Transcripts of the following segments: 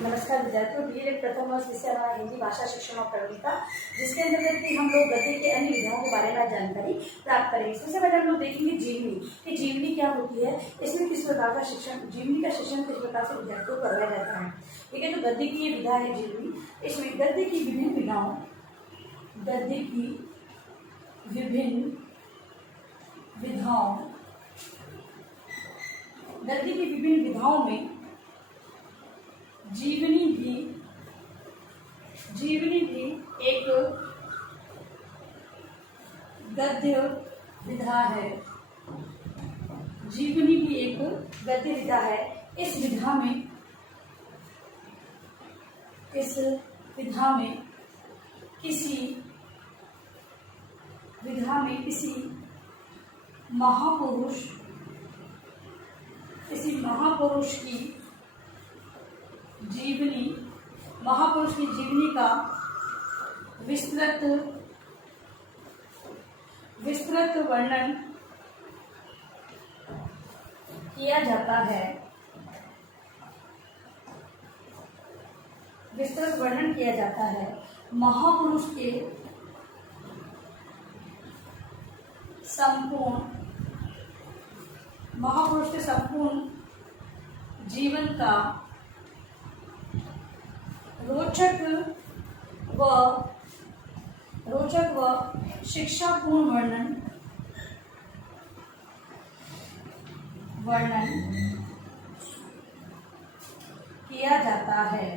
नमस्कार विद्यार्थियों, बीएड प्रथम वर्ष विषय हमारा हिंदी भाषा शिक्षण और प्रवृत्ति, जिसके अंतर्गत कि हम लोग गद्य के अन्य विधाओं के बारे में जानकारी प्राप्त करेंगे। सबसे पहले हम लोग देखेंगे जीवनी कि जीवनी क्या होती है, इसमें किस प्रकार का शिक्षण, जीवनी का शिक्षण किस प्रकार से विद्यार्थियों को करवाया जाता है। ठीक है, तो गद्य की ये विधा है जीवनी। इसमें गद्य की विभिन्न विधाओं, गद्य की विभिन्न विधाओं, गद्य की विभिन्न विधाओं में जीवनी भी एक गद्य विधा है। जीवनी भी एक गद्य विधा है। इस विधा में किसी महापुरुष की जीवनी का विस्तृत वर्णन किया जाता है। महापुरुष के संपूर्ण जीवन का रोचक व शिक्षापूर्ण वर्णन किया जाता है।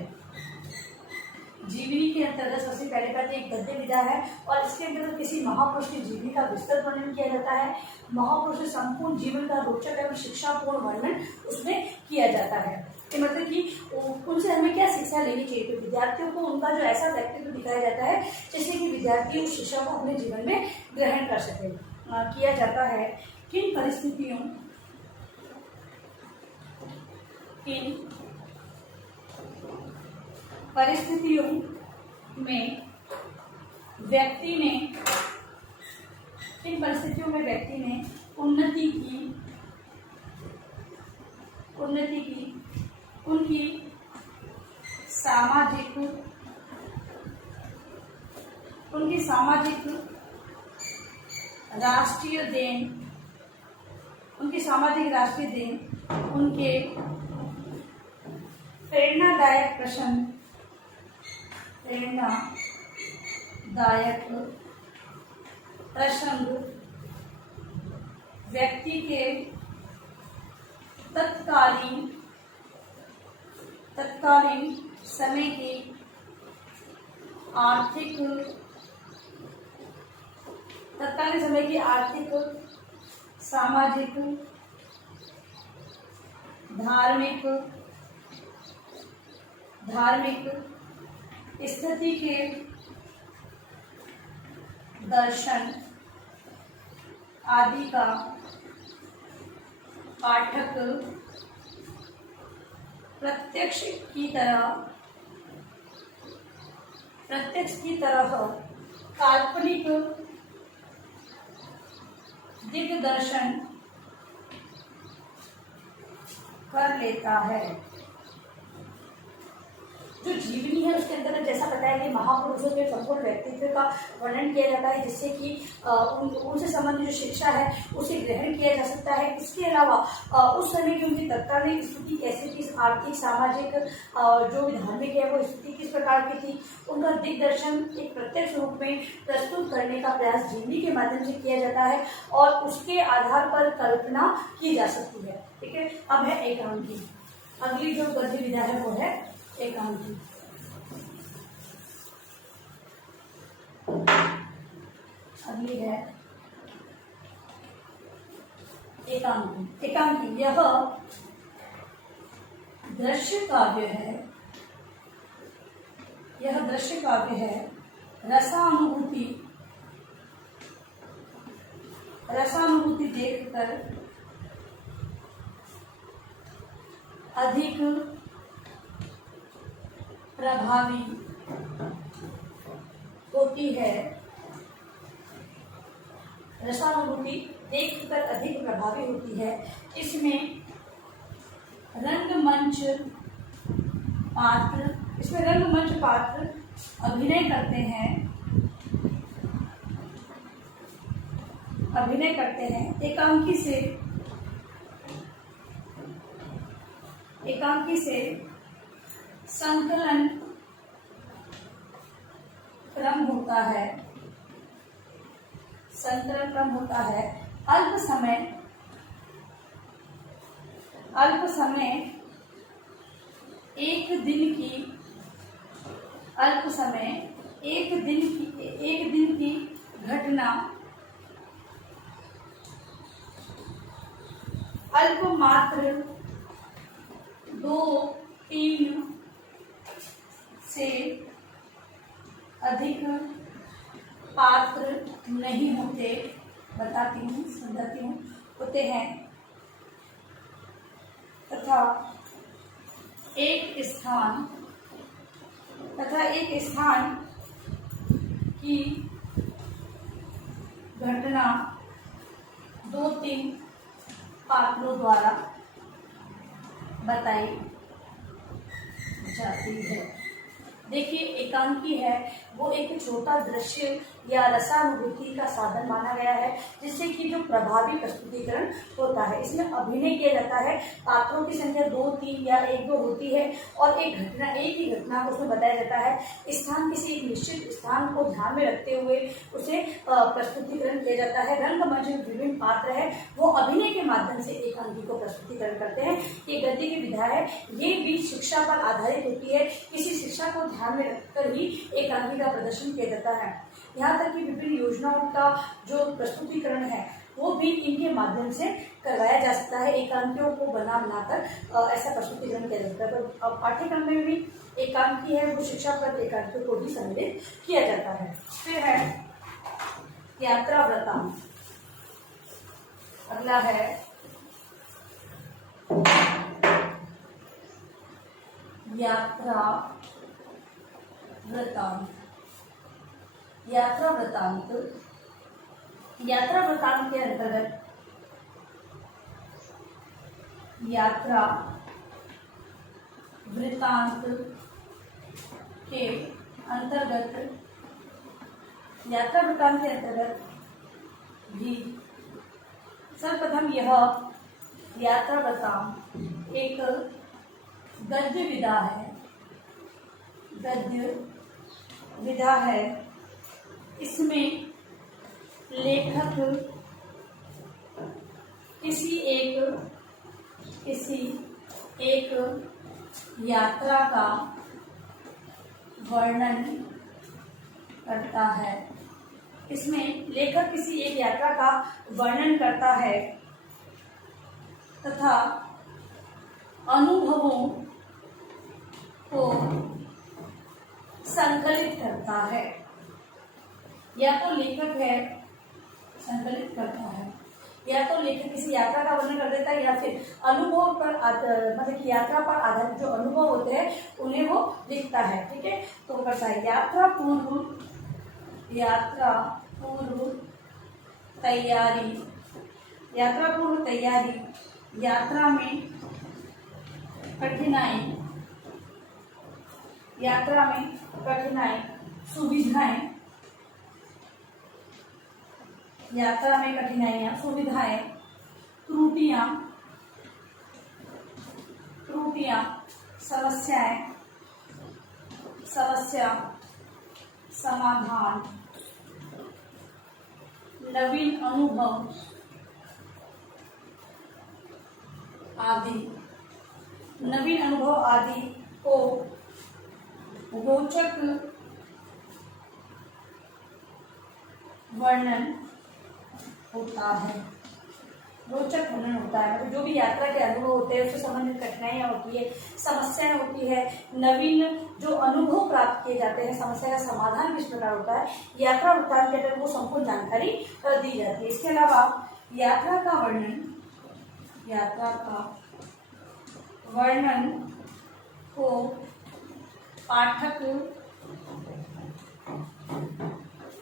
जीवनी के अंतर्गत सबसे पहले बात एक गद्य विधा है और इसके अंतर्गत किसी महापुरुष की जीवनी का विस्तृत वर्णन किया जाता है। महापुरुष के संपूर्ण जीवन का रोचक एवं शिक्षापूर्ण वर्णन उसमें किया जाता है। मतलब कि उनसे हमें क्या शिक्षा लेनी चाहिए, तो विद्यार्थियों को उनका जो ऐसा व्यक्तित्व दिखाया जाता है जिससे कि विद्यार्थी उस शिक्षा को अपने जीवन में ग्रहण कर सके। किया जाता है किन परिस्थितियों में व्यक्ति ने उन्नति की उनकी सामाजिक राष्ट्रीय देन, उनके प्रेरणादायक प्रसंग व्यक्ति के तत्कालीन समय की आर्थिक, सामाजिक, धार्मिक स्थिति के दर्शन आदि का पाठक प्रत्यक्ष की तरह काल्पनिक दिग्दर्शन कर लेता है। जो जीवनी है उसके अंदर जैसा बताया कि महापुरुषों के संपूर्ण व्यक्तित्व का वर्णन किया जाता है, जिससे कि उनसे संबंधित जो शिक्षा है उसे ग्रहण किया जा सकता है। इसके अलावा उस समय की उनकी तत्कालीन स्थिति कैसी थी, आर्थिक, सामाजिक, जो भी धार्मिक है वो स्थिति किस प्रकार की थी, उनका दिग्दर्शन एक प्रत्यक्ष रूप में प्रस्तुत करने का प्रयास जीवनी के माध्यम से किया जाता है और उसके आधार पर कल्पना की जा सकती है। ठीक है, अब है एकांकी। अगली जो गद्य विधा है वो है एकांकी। अगली है एकांकी। यह दृश्य काव्य है। रसानुभूति देखकर अधिक प्रभावी होती है। रसानुभूति देखकर अधिक प्रभावी होती है। इसमें रंगमंच पात्र, इसमें रंगमंच पात्र अभिनय करते हैं एकांकी से संकलन क्रम होता है। अल्प समय एक दिन की घटना अल्प मात्र 2-3 से अधिक पात्र नहीं होते, समझाती हूँ, होते हैं तथा एक स्थान की घटना 2-3 पात्रों द्वारा बताई जाती है। देखिए, एकांकी है वो एक छोटा दृश्य या रसानुभूति का साधन माना गया है, जिससे कि जो प्रभावी प्रस्तुतिकरण होता है। इसमें अभिनय किया जाता है, पात्रों की संख्या 2-3 या 1-2 होती है और एक ही घटना को उसमें बताया जाता है। किसी एक निश्चित स्थान को ध्यान में रखते हुए उसे प्रस्तुतिकरण किया जाता है। रंगमंच में विभिन्न पात्र है, वो अभिनय के माध्यम से एकांकी को प्रस्तुतिकरण करते हैं। ये गद्य की विधा है, ये भी शिक्षा पर आधारित होती है। किसी शिक्षा को ध्यान में रखकर ही एकांकी का प्रदर्शन किया जाता है। यहाँ तक कि विभिन्न योजनाओं का जो प्रस्तुतिकरण है वो भी इनके माध्यम से करवाया जा सकता है। एकांकियों को बनाकर ऐसा प्रस्तुतिकरण किया जाता है। तो पाठ्यक्रम में भी एकांकी है वो शिक्षा पर एकांकियों को भी सम्मिलित किया जाता है। फिर है यात्रा वृत्तांत। अगला है यात्रा वृत्तांत। यात्रा वृत्तांत के अंतर्गत यात्रा वृत्तांत के अंतर्गत भी सर्वप्रथम यह यात्रा वृत्तांत एक गद्य विधा है। इसमें लेखक किसी एक यात्रा का वर्णन करता है। इसमें लेखक किसी एक यात्रा का वर्णन करता है तथा अनुभवों को संकलित करता है। या तो लेखक है संकलित करता है, या तो लेखक किसी यात्रा का वर्णन कर देता है, या फिर अनुभव पर मतलब कि यात्रा पर आधारित जो अनुभव होते हैं उन्हें वो लिखता है। ठीक है, तो वो करता है यात्रा पूर्व तैयारी। यात्रा में कठिनाई सुविधाएं, त्रुटियां, समस्या समाधान, नवीन अनुभव आदि को रोचक वर्णन होता है। मतलब जो भी यात्रा के अनुभव होते हैं उससे संबंधित कठिनाइयाँ होती है, समस्याएं होती है, नवीन जो अनुभव प्राप्त किए जाते हैं, समस्या का समाधान किस प्रकार होता है, यात्रा वृत्तांत के अंदर वो संपूर्ण जानकारी दी जाती है। इसके अलावा यात्रा का वर्णन को पाठक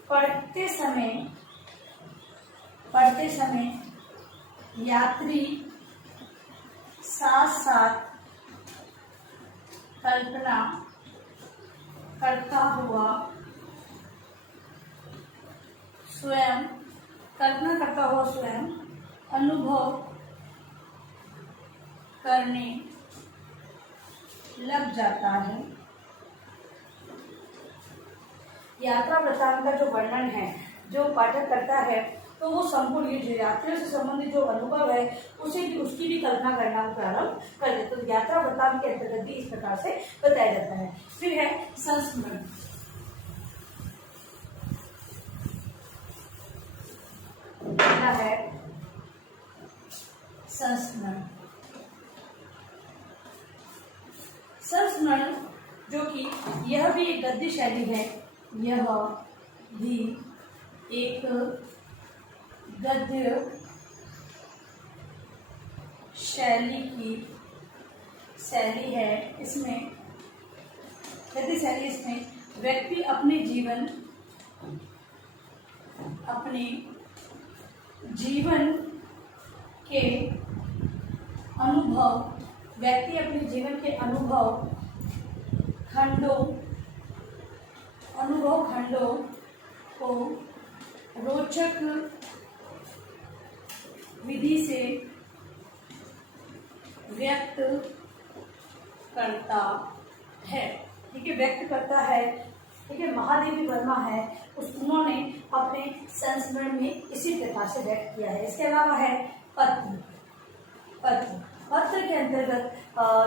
पढ़ते समय यात्री साथ कल्पना करता हुआ स्वयं, कल्पना करता हुआ स्वयं अनुभव करने लग जाता है। यात्रा वृत्तांत का जो वर्णन है, जो पाठक करता है, तो वो संपूर्ण जो यात्रियों से संबंधित जो अनुभव है उसे भी, उसकी भी कल्पना करना प्रारंभ कर देते। तो यात्रा वृत्तांत के अंतर्गत भी इस प्रकार से बताया जाता है। फिर है संस्मरण। पहला है संस्मरण। संस्मरण जो कि यह भी एक गद्य शैली है, यह भी एक गद्य शैली है। इसमें गद्य शैली, इसमें व्यक्ति अपने जीवन के अनुभव खंडों को रोचक विधि से व्यक्त करता है। ठीक है, व्यक्त करता है। ठीक है, महादेवी वर्मा है, उन्होंने अपने संस्मरण में इसी प्रकार से व्यक्त किया है। इसके अलावा है पत्र के अंतर्गत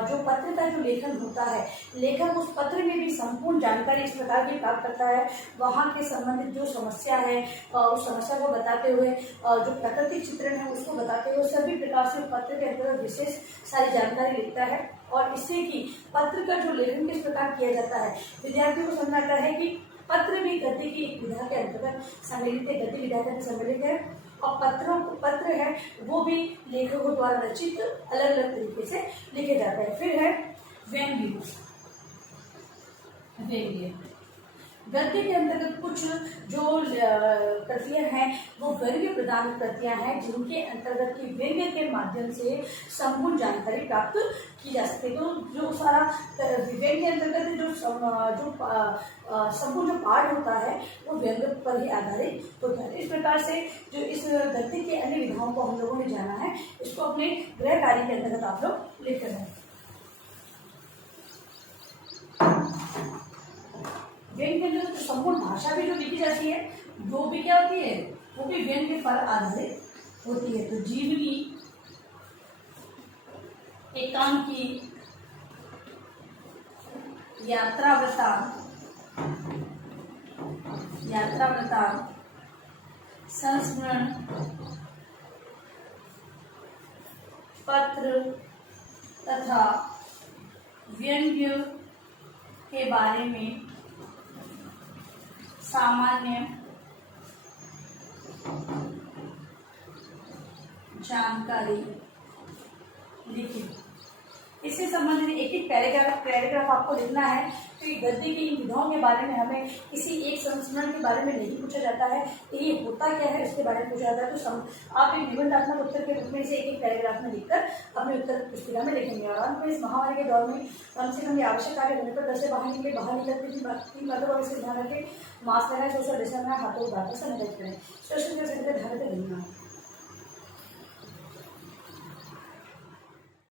जो पत्र का जो लेखन होता है, लेखक उस पत्र में भी संपूर्ण जानकारी इस प्रकार की प्राप्त करता है। वहाँ के संबंधित जो समस्या है, उस समस्या को बताते हुए, जो प्राकृतिक चित्रण है उसको बताते हुए, सभी प्रकार से पत्र के अंतर्गत विशेष सारी जानकारी लिखता है। और इससे कि पत्र का जो लेखन किस प्रकार किया जाता है, विद्यार्थियों को समझ आता है कि पत्र भी गद्य की एक विधा के अंतर्गत सम्मिलित है, गद्य विधा के सम्मिलित है। और पत्र है वो भी लेखकों द्वारा रचित अलग अलग तरीके से लिखे जाते हैं। फिर है व्यंग्य। गद्य के अंतर्गत कुछ जो कृतियां हैं वो व्यंग्य प्रधान कृतियां हैं, जिनके अंतर्गत की व्यंग्य के माध्यम से संपूर्ण जानकारी प्राप्त की जा सकती है। तो जो सारा व्यंग्य के अंतर्गत जो संपूर्ण जो पाठ होता है वो व्यंग्य पर ही आधारित होता है। इस प्रकार से जो इस गद्य के अन्य विधाओं को हम लोगों ने जाना है, इसको अपने गृह कार्य के अंतर्गत आप लोग लिख रहे हैं। व्यंग्य के अंदर तो संपूर्ण भाषा भी जो लिखी जाती है वो भी क्या होती है, वो भी व्यंग्य पर आधारित होती है। तो जीवनी, एकांकी, यात्रा वृत्तांत, संस्मरण, पत्र तथा व्यंग्य के बारे में सामान्य जानकारी लिखी। इससे संबंधित एक एक पैराग्राफ आपको लिखना है। तो ये गद्य की इन विधाओं के बारे में हमें किसी एक संस्मरण के बारे में नहीं पूछा जाता है, ये होता क्या है उसके बारे में पूछा जाता है। तो आप एक निबंधात्मक उत्तर के रूप में इसे एक एक पैराग्राफ में लिखकर अपने उत्तर पुस्तिका में लिखेंगे। और अंत में इस महामारी के दौर में कम से कम ये आवश्यक कार्य होने पर घर से बाहर निकलते तीन बातों का विशेष ध्यान रखें। मास्क लगाएं, सोशल डिस्टेंस बनाएं, हाथों को बातों से मदद करें, सोशल मीडिया से ध्यान रखें। धन्यवाद।